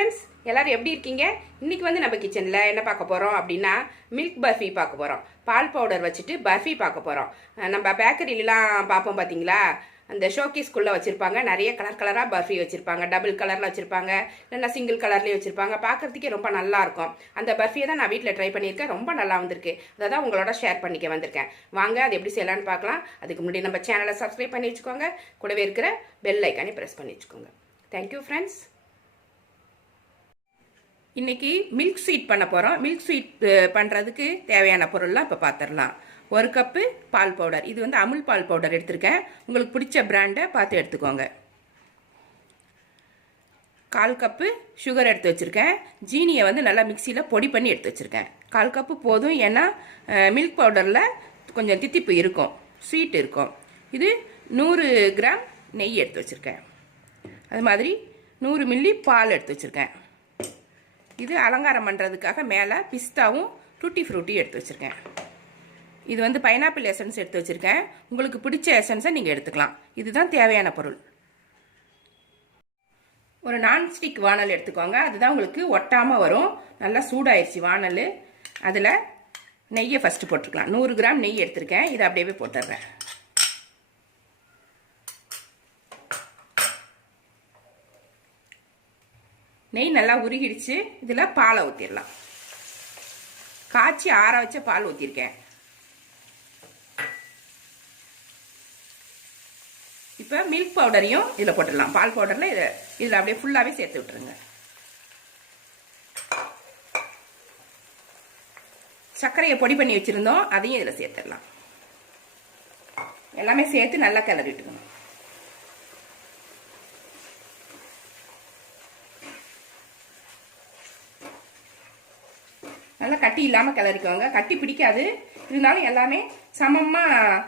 Friends, எல்லாரும் எப்படி இருக்கீங்க? இன்னைக்கு வந்து நம்ம கிச்சனில் என்ன பார்க்க போகிறோம் அப்படின்னா மில்க் பர்ஃபி பார்க்க போகிறோம். பால் பவுடர் வச்சுட்டு பர்ஃபி பார்க்க போகிறோம். நம்ம பேக்கரியிலலாம் பார்ப்போம் பார்த்தீங்களா, அந்த ஷோகேஸ்குள்ளே வச்சுருப்பாங்க. நிறைய கலர் கலராக பர்ஃபி வச்சுருப்பாங்க. டபுள் கலரில் வச்சுருப்பாங்க, இல்லைன்னா சிங்கிள் கலர்லேயே வச்சுருப்பாங்க. பார்க்குறதுக்கே ரொம்ப நல்லாயிருக்கும். அந்த பர்ஃபியை தான் நான் வீட்டில் ட்ரை பண்ணியிருக்கேன். ரொம்ப நல்லா வந்திருக்கு. அதை தான் உங்களோட ஷேர் பண்ணிக்க வந்திருக்கேன். வாங்க அது எப்படி செய்யலான்னு பார்க்கலாம். அதுக்கு முன்னாடி நம்ம சேனலை சப்ஸ்கிரைப் பண்ணி வச்சுக்கோங்க. கூடவே இருக்கிற பெல் ஐக்கானே ப்ரெஸ் பண்ணி வச்சுக்கோங்க. Thank you friends. இன்றைக்கி மில்க் ஸ்வீட் பண்ண போகிறோம். மில்க் ஸ்வீட் பண்ணுறதுக்கு தேவையான பொருள்லாம் இப்போ பார்த்துடலாம். 1 கப்பு பால் பவுடர். இது வந்து அமுல் பால் பவுடர் எடுத்திருக்கேன். உங்களுக்கு பிடிச்ச பிராண்டை பார்த்து எடுத்துக்கோங்க. 1/4 கப்பு சுகர் எடுத்து வச்சுருக்கேன். ஜீனியை வந்து நல்லா மிக்சியில் பொடி பண்ணி எடுத்து வச்சுருக்கேன். 1/4 கப்பு போதும், ஏன்னா மில்க் பவுடரில் கொஞ்சம் தித்திப்பு இருக்கும், ஸ்வீட் இருக்கும். இது 100 கிராம் நெய் எடுத்து வச்சுருக்கேன். அது மாதிரி 100 மில்லி பால் எடுத்து வச்சுருக்கேன். இது அலங்காரம் பண்ணுறதுக்காக மேலே பிஸ்தாவும் டூட்டி ஃப்ரூட்டி எடுத்து வச்சுருக்கேன். இது வந்து பைனாப்பிள் எசன்ஸ் எடுத்து வச்சுருக்கேன். உங்களுக்கு பிடிச்ச எசன்ஸை நீங்கள் எடுத்துக்கலாம். இதுதான் தேவையான பொருள். ஒரு நான்ஸ்டிக் வானல் எடுத்துக்கோங்க. அதுதான் உங்களுக்கு ஒட்டாமல் வரும். நல்லா சூடாயிருச்சு வானல். அதில் நெய்யை ஃபஸ்ட்டு போட்டுக்கலாம். 100 கிராம் நெய் எடுத்திருக்கேன். இதை அப்படியே போட்டுடுறேன். நெய் நல்லா உருகிடுச்சு. இதில் பாலை ஊற்றிடலாம். காய்ச்சி ஆற வச்ச பால் ஊற்றிருக்கேன். இப்போ மில்க் பவுடரையும் இதில் போட்டுடலாம். பால் பவுடரில் இதில் அப்படியே ஃபுல்லாகவே சேர்த்து விட்டுருங்க. சர்க்கரையை பொடி பண்ணி வச்சுருந்தோம், அதையும் இதில் சேர்த்துடலாம். எல்லாமே சேர்த்து நல்லா கிளறி விட்டுக்கணும். நல்லா கட்டி இல்லாமல் கிளறிக்கோங்க. கட்டி பிடிக்காது, இருந்தாலும் எல்லாமே சமமாக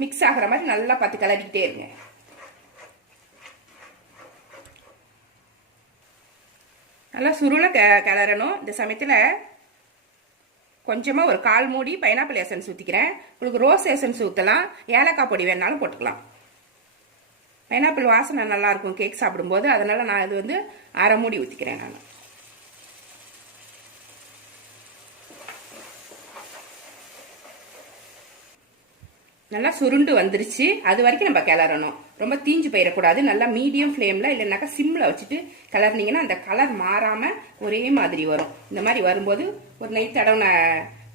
மிக்ஸ் ஆகிற மாதிரி நல்லா பார்த்து கிளறிக்கிட்டே இருங்க. நல்லா சுருளை கிளறணும். இந்த சமயத்தில் கொஞ்சமாக ஒரு 1/4 மூடி பைனாப்பிள் எசன்ஸ் ஊற்றிக்கிறேன். உங்களுக்கு ரோஸ் எசன்ஸ் ஊற்றலாம், ஏலக்காய் பொடி வேணாலும் போட்டுக்கலாம். பைனாப்பிள் வாசனை நல்லாயிருக்கும் கேக் சாப்பிடும்போது. அதனால் நான் இது வந்து 1/2 மூடி ஊற்றிக்கிறேன். நான் நல்லா சுருண்டு வந்துருச்சு. அது வரைக்கும் நம்ம கிளறணும். ரொம்ப தீஞ்சு போயிடக்கூடாது. நல்லா மீடியம் ஃப்ளேமில் இல்லைனாக்கா சிம்மில் வச்சுட்டு கிளறினீங்கன்னா அந்த கலர் மாறாமல் ஒரே மாதிரி வரும். இந்த மாதிரி வரும்போது ஒரு நெய் தடவை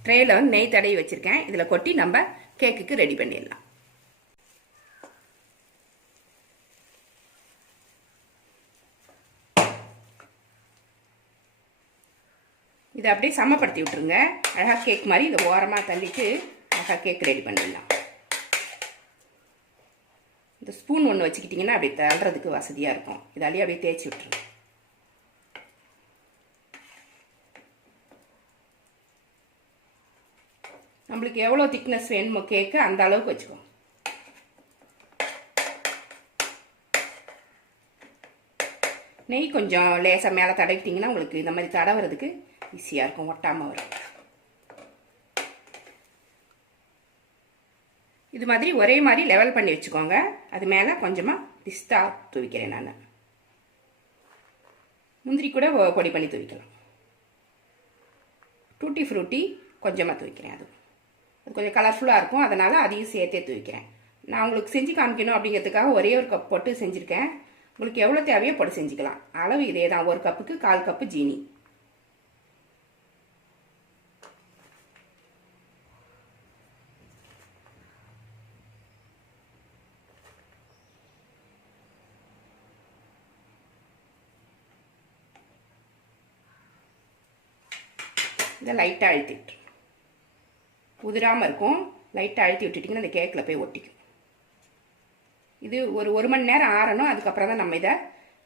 ட்ரேயில் வந்து நெய் தடவி வச்சுருக்கேன். இதில் கொட்டி நம்ம கேக்குக்கு ரெடி பண்ணிடலாம். இதை அப்படியே சமப்படுத்தி விட்டுருங்க. அழகாக கேக் மாதிரி இதை ஓரமாக தள்ளிட்டு அழகாக கேக் ரெடி பண்ணிடலாம். இந்த ஸ்பூன் ஒன்று வச்சுக்கிட்டிங்கன்னா அப்படி தள்ளுறதுக்கு வசதியாக இருக்கும். இதாலேயே அப்படியே தேய்ச்சி விட்டுருங்க. நம்மளுக்கு எவ்வளோ திக்னஸ் வேணுமோ கேக்கு அந்த அளவுக்கு வச்சுக்கோங்க. நெய் கொஞ்சம் லேசாக மேலே தடவிட்டிங்கன்னா உங்களுக்கு இந்த மாதிரி தடவுறதுக்கு ஈஸியாக இருக்கும், ஒட்டாமல் வரும். இது மாதிரி ஒரே மாதிரி லெவல் பண்ணி வச்சுக்கோங்க. அது மேலே கொஞ்சமாக பிஸ்தா தூவிக்கிறேன். நான் முந்திரி கூட பொடி பண்ணி தூவிக்கலாம். டூட்டி ஃப்ரூட்டி கொஞ்சமாக தூவிக்கிறேன். அது கொஞ்சம் கலர்ஃபுல்லாக இருக்கும், அதனால் அதையும் சேர்த்தே தூவிக்கிறேன். நான் உங்களுக்கு செஞ்சு காமிக்கணும் அப்படிங்கிறதுக்காக ஒரே ஒரு கப் போட்டு செஞ்சுருக்கேன். உங்களுக்கு எவ்வளோ தேவையோ போட்டு செஞ்சுக்கலாம். அளவு இதே தான். 1 கப்புக்கு 1/4 கப்பு ஜீனி. இதை லைட்டாக அழுத்தி விட்டு உதிராமல் இருக்கும். லைட்டாக அழுத்தி விட்டுட்டிங்கன்னா இந்த கேக்கில் போய் ஒட்டிக்கும். இது ஒரு 1 மணி நேரம் ஆறணும். அதுக்கப்புறம் தான் நம்ம இதை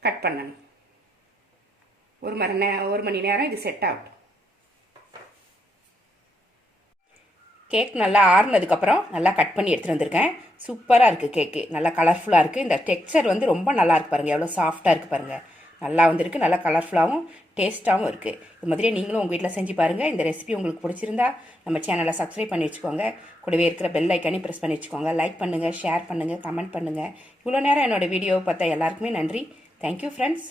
கட் பண்ணணும். 1 மணி நேரம் இது செட் ஆகட்டும். கேக் நல்லா ஆறுனதுக்கப்புறம் நல்லா கட் பண்ணி எடுத்துகிட்டு வந்திருக்கேன். சூப்பராக இருக்குது கேக்கு. நல்லா கலர்ஃபுல்லாக இருக்குது. இந்த டெக்ஸ்சர் வந்து ரொம்ப நல்லா இருக்குது பாருங்கள். எவ்வளோ சாஃப்டாக இருக்குது பாருங்கள். நல்லா வந்திருக்கு. நல்லா கலர்ஃபுல்லாகவும் டேஸ்ட்டாகவும் இருக்குது. இது மாதிரியே நீங்களும் உங்கள் வீட்டில் செஞ்சு பாருங்கள். இந்த ரெசிபி உங்களுக்கு பிடிச்சிருந்தா நம்ம சேனலை சப்ஸ்கிரைப் பண்ணி வச்சுக்கோங்க. கூடவே இருக்கிற பெல் ஐக்கானே ப்ரெஸ் பண்ணி வச்சுக்கோங்க. லைக் பண்ணுங்கள், ஷேர் பண்ணுங்கள், கமெண்ட் பண்ணுங்கள். இவ்வளோ நேரம் என்னோடய வீடியோவை பார்த்தா எல்லாருக்குமே நன்றி. Thank you friends.